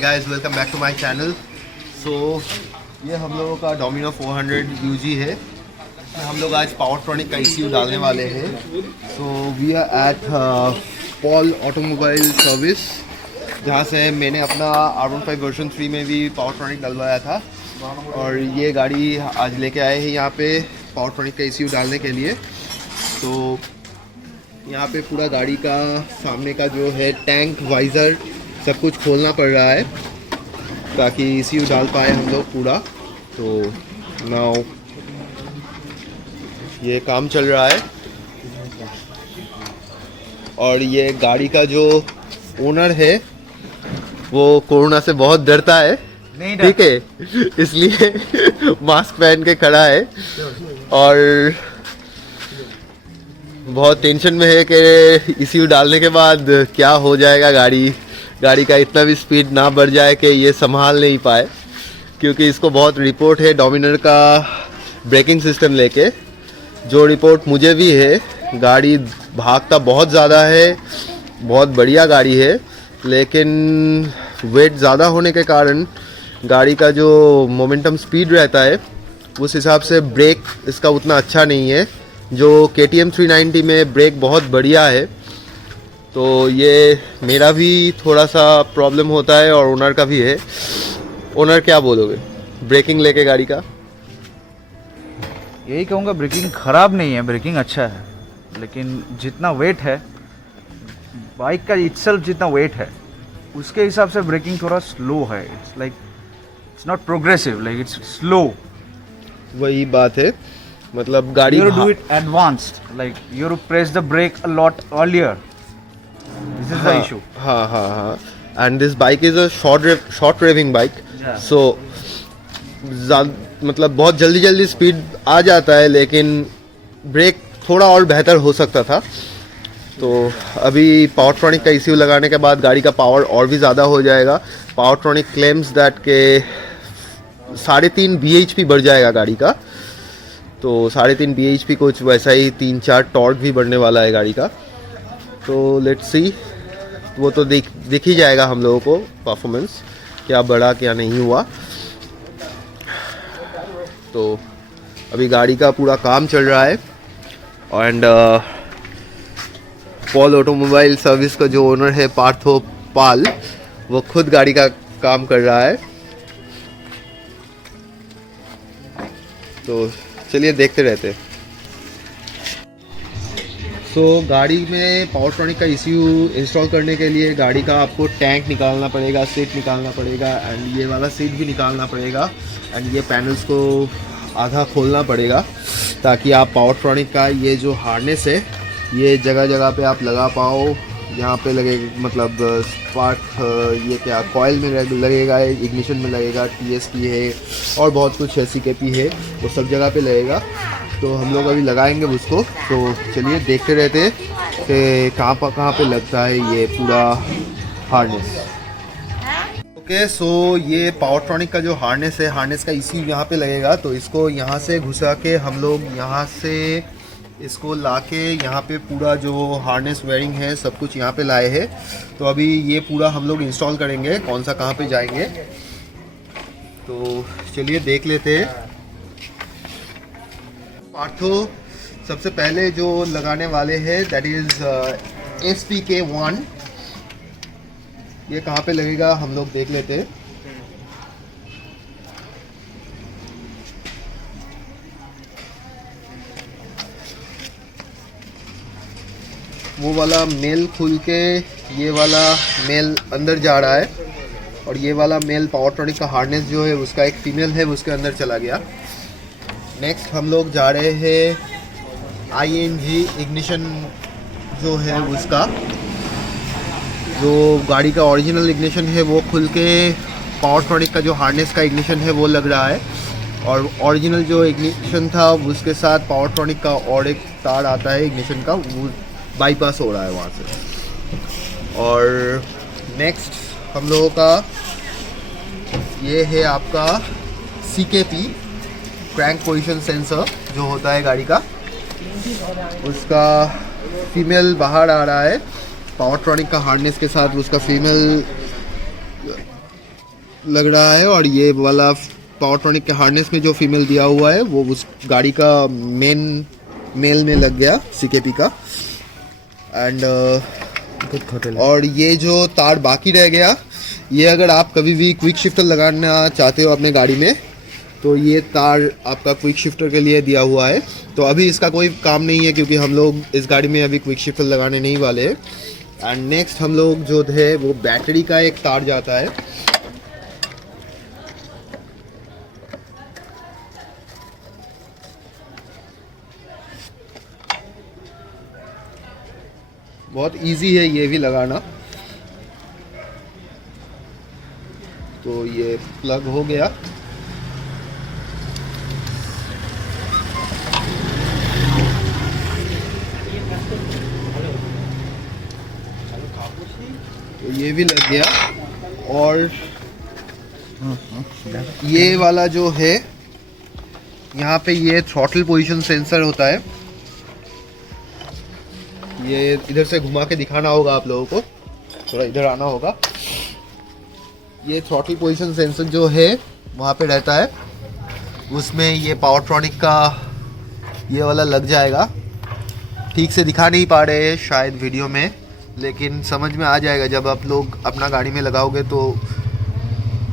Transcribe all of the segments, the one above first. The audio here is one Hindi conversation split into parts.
Guys, welcome back to my channel. So ये हम लोगों का डोमिनो 400 UG है। इसमें हम लोग आज पावरट्रॉनिक का ECU डालने वाले हैं। So we are at Paul automobile service, जहाँ से मैंने अपना R15 वर्जन 3 में भी पावरट्रॉनिक डलवाया था, और ये गाड़ी आज लेके आए हैं यहाँ पे पावरट्रॉनिक का ECU डालने के लिए। तो यहाँ पे पूरा गाड़ी का सामने का जो है टैंक, वाइज़र सब कुछ खोलना पड़ रहा है ताकि ECU डाल पाए हम लोग पूरा। तो नाउ ये काम चल रहा है, और ये गाड़ी का जो ओनर है वो कोरोना से बहुत डरता है, ठीक है, इसलिए मास्क पहन के खड़ा है और बहुत टेंशन में है कि ECU डालने के बाद क्या हो जाएगा। गाड़ी का इतना भी स्पीड ना बढ़ जाए कि ये संभाल नहीं पाए, क्योंकि इसको बहुत रिपोर्ट है डोमिनर का ब्रेकिंग सिस्टम लेके। जो रिपोर्ट मुझे भी है, गाड़ी भागता बहुत ज़्यादा है, बहुत बढ़िया गाड़ी है, लेकिन वेट ज़्यादा होने के कारण गाड़ी का जो मोमेंटम स्पीड रहता है उस हिसाब से ब्रेक इसका उतना अच्छा नहीं है। जो KTM 390 में ब्रेक बहुत बढ़िया है, तो ये मेरा भी थोड़ा सा प्रॉब्लम होता है और ओनर का भी है। ओनर, क्या बोलोगे ब्रेकिंग लेके गाड़ी का? यही कहूँगा, ब्रेकिंग ख़राब नहीं है, ब्रेकिंग अच्छा है, लेकिन जितना वेट है बाइक का इटसेल्फ, जितना वेट है उसके हिसाब से ब्रेकिंग थोड़ा स्लो है। It's not progressive, like it's slow. वही बात है, मतलब गाड़ी you do it advanced, like you press the brake a lot earlier. This is the issue. हाँ, and this bike is a short revving bike, Yeah. so मतलब बहुत जल्दी स्पीड आ जाता है, लेकिन ब्रेक थोड़ा और बेहतर हो सकता था। तो अभी पावरट्रॉनिक का ECU लगाने के बाद गाड़ी का पावर और भी ज़्यादा हो जाएगा। पावरट्रॉनिक क्लेम्स दैट के 3.5 bhp बढ़ जाएगा गाड़ी का। तो 3.5 bhp कुछ वैसा ही 3-4 टॉर्क भी बढ़ने वाला है गाड़ी का। तो लेट्स सी, वो तो दिख ही जाएगा हम लोगों को परफॉर्मेंस, क्या बढ़ा क्या नहीं हुआ। तो अभी गाड़ी का पूरा काम चल रहा है, एंड पॉल ऑटोमोबाइल सर्विस का जो ओनर है पार्थो पाल, वो खुद गाड़ी का काम कर रहा है। तो चलिए देखते रहते। सो गाड़ी में पावरट्रॉनिक का ECU इंस्टॉल करने के लिए गाड़ी का आपको टैंक निकालना पड़ेगा, सीट निकालना पड़ेगा, एंड ये वाला सीट भी निकालना पड़ेगा, एंड ये पैनल्स को आधा खोलना पड़ेगा ताकि आप पावरट्रॉनिक का ये जो हार्नेस है ये जगह जगह पे आप लगा पाओ। यहाँ पे लगे, मतलब स्पार्क, ये क्या कॉयल में लगेगा, इग्निशन में लगेगा, TSP है और बहुत कुछ है, CKP है, वो सब जगह पे लगेगा। तो हम लोग अभी लगाएंगे उसको। तो चलिए देखते रहते हैं कि कहाँ पे लगता है ये पूरा हार्नेस। ओके, सो ये पावरट्रॉनिक का जो हार्नेस है, हार्नेस का ECU यहाँ पे लगेगा। तो इसको यहाँ से घुसा के हम लोग यहाँ से इसको लाके यहाँ पे पूरा जो हार्नेस वेयरिंग है सब कुछ यहाँ पे लाए हैं। तो अभी ये पूरा हम लोग इंस्टॉल करेंगे, कौन सा कहाँ पे जाएंगे। तो चलिए देख लेते हैं। पार्थो सबसे पहले जो लगाने वाले हैं दैट इज़ SPK1। ये कहाँ पे लगेगा हम लोग देख लेते हैं। वो वाला मेल खुल के ये वाला मेल अंदर जा रहा है, और ये वाला मेल पावरट्रॉनिक का हार्नेस जो है उसका एक फीमेल है, उसके अंदर चला गया। नेक्स्ट हम लोग जा रहे हैं ING इग्निशन जो है उसका, जो गाड़ी का ओरिजिनल इग्निशन है वो खुल के पावरट्रॉनिक का जो हार्नेस का इग्निशन है वो लग रहा है, और ओरिजिनल जो इग्निशन था उसके साथ पावरट्रॉनिक का और एक तार आता है इग्निशन का, वो बाईपास हो रहा है वहाँ से। और नेक्स्ट हम लोगों का ये है आपका CKP, क्रैंक पोजीशन सेंसर जो होता है गाड़ी का, उसका फीमेल बाहर आ रहा है। पावरट्रॉनिक का हार्नेस के साथ उसका फीमेल लग रहा है, और ये वाला पावरट्रॉनिक के हार्नेस में जो फीमेल दिया हुआ है वो उस गाड़ी का मेल में लग गया, CKP का। एंड और ये जो तार बाकी रह गया, ये अगर आप कभी भी क्विक शिफ्टर लगाना चाहते हो अपने गाड़ी में तो ये तार आपका क्विक शिफ्टर के लिए दिया हुआ है। तो अभी इसका कोई काम नहीं है क्योंकि हम लोग इस गाड़ी में अभी क्विक शिफ्टर लगाने नहीं वाले हैं। एंड नेक्स्ट हम लोग जो है वो बैटरी का एक तार जाता है, बहुत इजी है ये भी लगाना। तो ये प्लग हो गया। तो ये भी लग गया। और ये वाला जो है यहाँ पे ये थ्रॉटल पोजीशन सेंसर होता है, ये इधर से घुमा के दिखाना होगा आप लोगों को, थोड़ा इधर आना होगा। ये थ्रॉटल पोजीशन सेंसर जो है वहाँ पे रहता है, उसमें ये पावरट्रॉनिक का ये वाला लग जाएगा। ठीक से दिखा नहीं पा रहे हैं शायद वीडियो में, लेकिन समझ में आ जाएगा जब आप लोग अपना गाड़ी में लगाओगे तो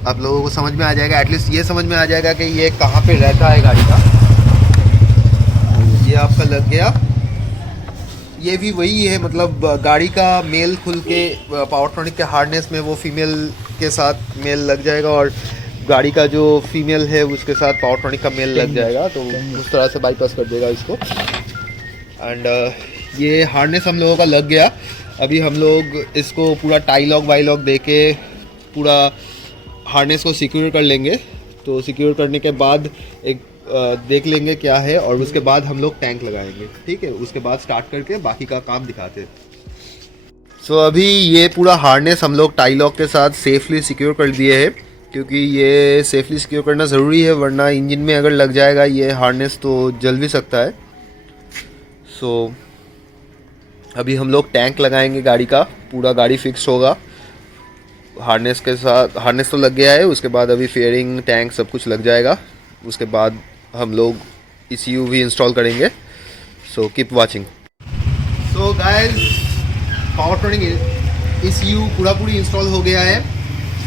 आप लोगों को समझ में आ जाएगा। एटलीस्ट ये समझ में आ जाएगा कि ये कहाँ पे रहता है गाड़ी का। ये आपका लग गया। ये भी वही है, मतलब गाड़ी का मेल खुल के पावरट्रॉनिक के हार्नेस में वो फीमेल के साथ मेल लग जाएगा, और गाड़ी का जो फीमेल है उसके साथ पावरट्रॉनिक का मेल लग जाएगा। तो उस तरह से बाईपास कर देगा इसको। एंड ये हार्नेस हम लोगों का लग गया। अभी हम लोग इसको पूरा टाई लॉक वाई लॉक दे के पूरा हार्नेस को सिक्योर कर लेंगे। तो सिक्योर करने के बाद एक देख लेंगे क्या है, और उसके बाद हम लोग टैंक लगाएंगे। ठीक है, उसके बाद स्टार्ट करके बाकी का काम दिखाते हैं। सो अभी ये पूरा हार्नेस हम लोग टाई लॉक के साथ सेफली सिक्योर कर दिए हैं, क्योंकि ये सेफली सिक्योर करना ज़रूरी है, वरना इंजन में अगर लग जाएगा ये हार्नेस तो जल भी सकता है। सो अभी हम लोग टैंक लगाएंगे गाड़ी का, पूरा गाड़ी फिक्स होगा हार्नेस के साथ। हार्नेस तो लग गया है, उसके बाद अभी फेयरिंग टैंक सब कुछ लग जाएगा। उसके बाद हम लोग ECU भी इंस्टॉल करेंगे। So keep watching. So guys, Powertronic ECU पूरी इंस्टॉल हो गया है।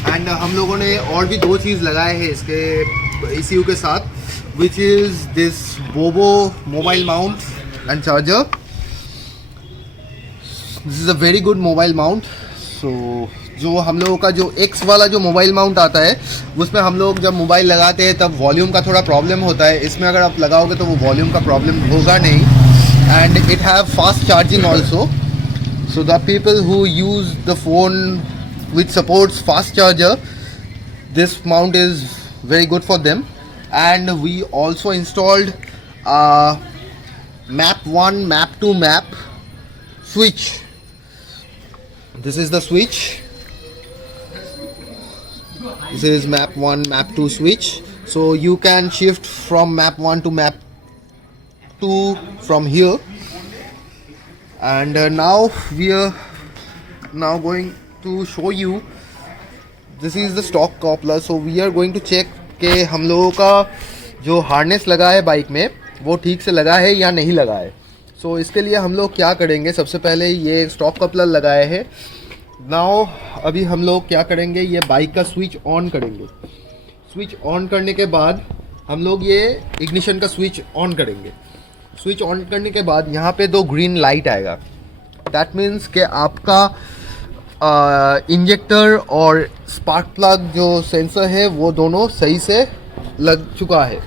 एंड हम लोगों ने और भी दो चीज़ लगाए हैं इसके ECU के साथ, which is this Bobo mobile mount and charger. This is a very good mobile mount. So जो हम लोगों का जो X वाला जो मोबाइल माउंट आता है उसमें हम लोग जब मोबाइल लगाते हैं तब वॉल्यूम का थोड़ा प्रॉब्लम होता है। इसमें अगर आप लगाओगे तो वो वॉल्यूम का प्रॉब्लम होगा नहीं। And it have fast charging also, so the people who use the phone which supports fast charger, this mount is very good for them. And we also installed map 1 map 2 map switch. This is the switch. This is map 1 map 2 switch, so you can shift from map 1 to map 2 from here. And now we are now going to show you, this is the stock coupler. So we are going to check कि हम लोगों का जो हार्नेस लगा है बाइक में वो ठीक से लगा है या नहीं लगा है। सो इसके लिए हम लोग क्या करेंगे, सबसे पहले ये स्टॉक कपलर लगाए हैं। नाउ अभी हम लोग क्या करेंगे, ये बाइक का स्विच ऑन करेंगे। स्विच ऑन करने के बाद हम लोग ये इग्निशन का स्विच ऑन करेंगे। स्विच ऑन करने के बाद यहाँ पे दो ग्रीन लाइट आएगा। दैट मीन्स कि आपका इंजेक्टर और स्पार्क प्लग जो सेंसर है वो दोनों सही से लग चुका है।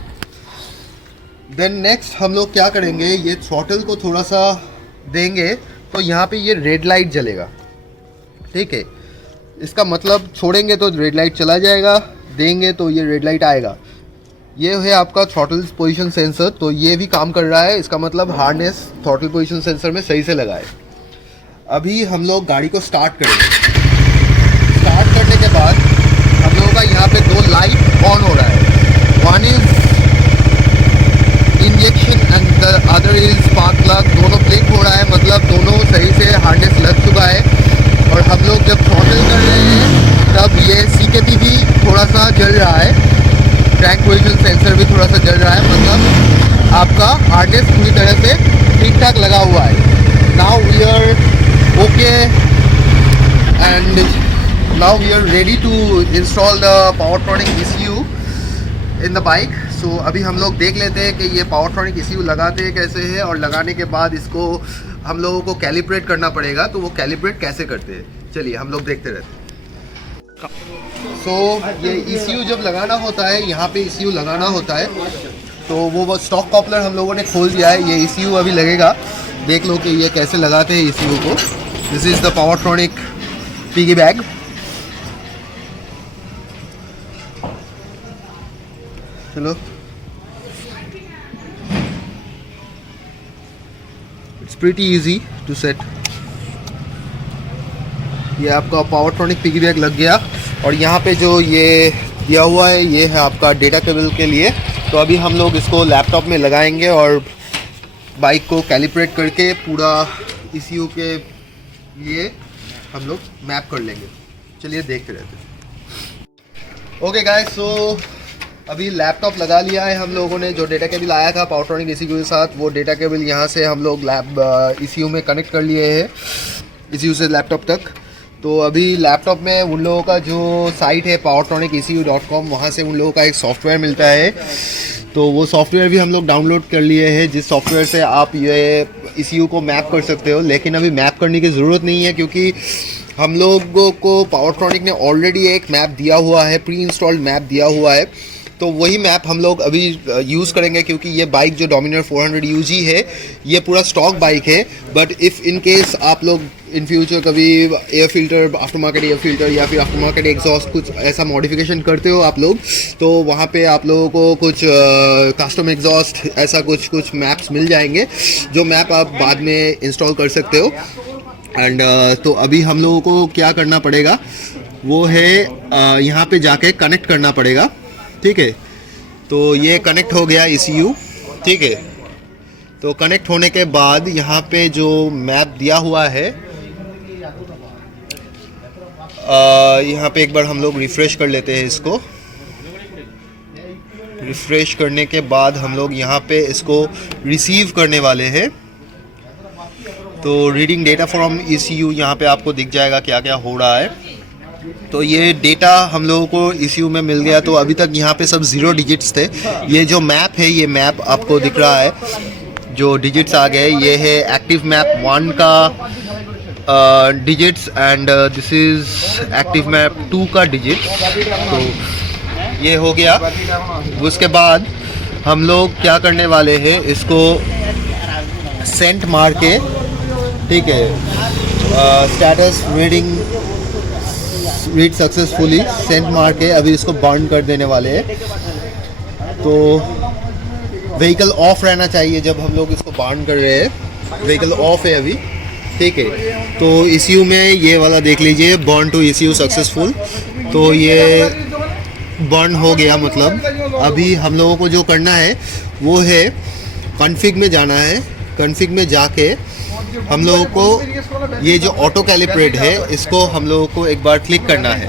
देन नेक्स्ट हम लोग क्या करेंगे, ये थ्रॉटल को थोड़ा सा देंगे तो यहाँ पे ये रेड लाइट जलेगा। ठीक है, इसका मतलब छोड़ेंगे तो रेड लाइट चला जाएगा, देंगे तो ये रेड लाइट आएगा। ये है आपका थ्रॉटल पोजीशन सेंसर, तो ये भी काम कर रहा है। इसका मतलब हार्नेस थ्रॉटल पोजीशन सेंसर में सही से लगा है। अभी हम लोग गाड़ी को स्टार्ट करेंगे। स्टार्ट करने के बाद हम लोगों का यहाँ पे दो लाइट ऑन हो रहा है। One is injection and the other is spark plug. दोनों ब्लिंक हो रहा है, मतलब दोनों सही से हार्नेस लग चुका है। और हम लोग जब थ्रॉटल कर रहे हैं मतलब ये CKP भी थोड़ा सा जल रहा है, टैंक पोजीशन सेंसर भी थोड़ा सा जल रहा है, मतलब आपका हार्डनेस पूरी तरह से ठीक ठाक लगा हुआ है। Now we are okay and now we are ready to install the Powertronic ECU in the bike. So अभी हम लोग देख लेते हैं कि ये पावरट्रॉनिक ECU लगाते हैं कैसे है, और लगाने के बाद इसको हम लोगों को कैलिब्रेट करना पड़ेगा। तो वो कैलिब्रेट कैसे करते हैं, चलिए हम लोग देखते रहते हैं। ये ECU जब लगाना होता है, यहाँ पे ECU लगाना होता है, तो वो स्टॉक कॉपलर हम लोगों ने खोल दिया है। ये ECU अभी लगेगा, देख लो कि ये कैसे लगाते हैं ECU को। This is the Powertronic piggy bag. चलो, it's pretty easy to set. ये आपका पावरट्रॉनिक पिगी बैग लग गया, और यहाँ पे जो ये दिया हुआ है ये है आपका डेटा केबल के लिए। तो अभी हम लोग इसको लैपटॉप में लगाएंगे और बाइक को कैलिब्रेट करके पूरा ECU के लिए हम लोग मैप कर लेंगे। चलिए देखते रहते हैं। ओके गाइस, सो अभी लैपटॉप लगा लिया है हम लोगों ने। जो डेटा केबल आया था पावरट्रॉनिक ECU के साथ, वो डेटा केबल यहाँ से हम लोग ECU में कनेक्ट कर लिए हैं, ECU से लैपटॉप तक। तो अभी लैपटॉप में उन लोगों का जो साइट है powertronicecu.com, वहाँ से उन लोगों का एक सॉफ्टवेयर मिलता है। तो वो सॉफ्टवेयर भी हम लोग डाउनलोड कर लिए हैं, जिस सॉफ्टवेयर से आप ये ECU को मैप कर सकते हो। लेकिन अभी मैप करने की ज़रूरत नहीं है, क्योंकि हम लोगों को पावरट्रॉनिक ने ऑलरेडी एक मैप दिया हुआ है, प्री इंस्टॉल्ड मैप दिया हुआ है। तो वही मैप हम लोग अभी यूज़ करेंगे, क्योंकि ये बाइक जो डोमिनर 400 UG है, ये पूरा स्टॉक बाइक है। बट इफ़ इन केस आप लोग इन फ्यूचर कभी air filter, after market air filter या फिर आफ्टर मार्केट एग्जॉस्ट कुछ ऐसा मॉडिफिकेशन करते हो आप लोग, तो वहाँ पे आप लोगों को कुछ कस्टम एग्जॉस्ट ऐसा कुछ मैप्स मिल जाएंगे, जो मैप आप बाद में इंस्टॉल कर सकते हो। एंड तो अभी हम लोगों को क्या करना पड़ेगा वो है यहाँ पे जाके कनेक्ट करना पड़ेगा, ठीक है। तो ये कनेक्ट हो गया ECU, ठीक है। तो कनेक्ट होने के बाद यहाँ पे जो मैप दिया हुआ है, यहाँ पे एक बार हम लोग रिफ्रेश कर लेते हैं इसको। रिफ्रेश करने के बाद हम लोग यहाँ पे इसको रिसीव करने वाले हैं। तो रीडिंग डेटा फ्रॉम ECU यहाँ पे आपको दिख जाएगा क्या क्या हो रहा है। तो ये डेटा हम लोगों को ECU में मिल गया। तो अभी तक यहाँ पे सब 0 डिजिट्स थे। ये जो मैप है, ये मैप आपको दिख रहा है, जो डिजिट्स आ गए, ये है एक्टिव मैप 1 का digits, and this is active map 2 का डिजिट्स। तो ये हो गया। उसके बाद हम लोग क्या करने वाले हैं, इसको सेंट मार के, ठीक है, स्टेटस रीड सक्सेसफुली, सेंट मार के अभी इसको बर्न कर देने वाले हैं। तो व्हीकल ऑफ रहना चाहिए जब हम लोग इसको बर्न कर रहे हैं। व्हीकल ऑफ है अभी, ठीक है। तो ECU में ये वाला देख लीजिए, बर्न टू ECU सक्सेसफुल। तो ये बर्न हो गया। मतलब अभी हम लोगों को जो करना है वो है कॉन्फ़िग में जाना है। कॉन्फ़िग में जाके हम लोगों को ये जो ऑटो कैलिब्रेट है, इसको हम लोगों को एक बार क्लिक करना है।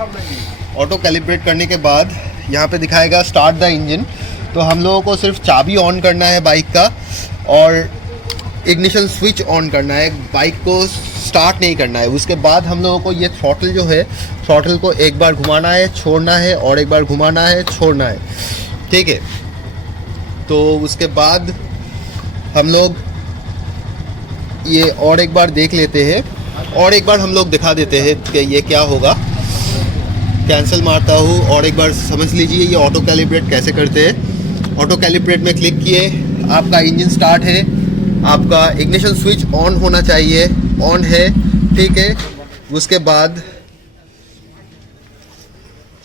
ऑटो कैलिब्रेट करने के बाद यहाँ पे दिखाएगा स्टार्ट द इंजन। तो हम लोगों को सिर्फ चाबी ऑन करना है बाइक का, और इग्निशन स्विच ऑन करना है, बाइक को स्टार्ट नहीं करना है। उसके बाद हम लोगों को ये थ्रॉटल जो है, थ्रॉटल को एक बार घुमाना है, छोड़ना है, और एक बार घुमाना है, छोड़ना है, ठीक है। तो उसके बाद हम लोग ये और एक बार देख लेते हैं, और एक बार हम लोग दिखा देते हैं कि ये क्या होगा। कैंसिल मारता हूँ और एक बार समझ लीजिए ये ऑटो कैलिब्रेट कैसे करते हैं। ऑटो कैलिब्रेट में क्लिक किए, आपका इंजन स्टार्ट है, आपका इग्निशन स्विच ऑन होना चाहिए, ऑन है, ठीक है। उसके बाद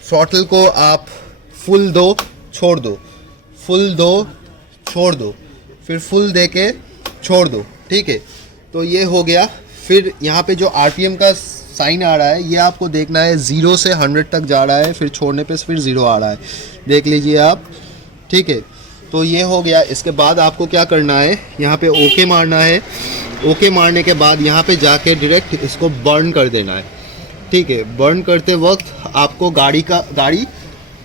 थ्रॉटल को आप फुल दो, छोड़ दो, फुल दो, छोड़ दो, फिर फुल दे के छोड़ दो, ठीक है। तो ये हो गया। फिर यहाँ पे जो RPM का साइन आ रहा है, ये आपको देखना है 0 से 100 तक जा रहा है, फिर छोड़ने पे फिर 0 आ रहा है, देख लीजिए आप, ठीक है। तो ये हो गया। इसके बाद आपको क्या करना है, यहाँ पे ओके मारना है। ओके मारने के बाद यहाँ पे जाके डायरेक्ट इसको बर्न कर देना है, ठीक है, बर्न करते वक्त आपको गाड़ी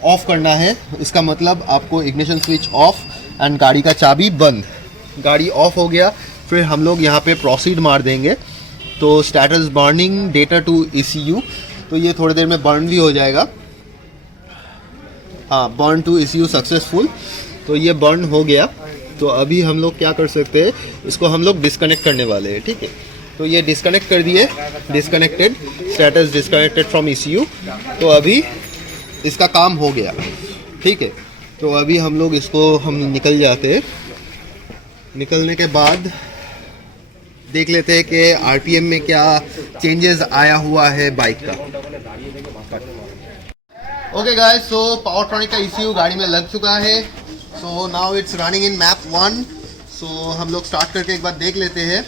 ऑफ करना है। इसका मतलब आपको इग्निशन स्विच ऑफ एंड गाड़ी का चाबी बंद। गाड़ी ऑफ हो गया, फिर हम लोग यहाँ पे प्रोसीड मार देंगे। तो status burning data to ECU, तो ये थोड़ी देर में बर्न भी हो जाएगा। हाँ, बर्न टू ECU सक्सेसफुल। तो ये बर्न हो गया। तो अभी हम लोग क्या कर सकते हैं, इसको हम लोग डिस्कनेक्ट करने वाले हैं। ठीक है, तो ये डिस्कनेक्ट कर दिए, disconnected, status disconnected from ECU। तो अभी इसका काम हो गया। ठीक है, तो अभी हम लोग हम निकल जाते हैं। निकलने के बाद देख लेते हैं कि RPM में क्या चेंजेस आया हुआ है बाइक का। ओके गाइस, सो पावरट्रॉनिक का ECU गाड़ी में लग चुका है। So now it's running in map 1। सो हम लोग स्टार्ट करके एक बार देख लेते हैं।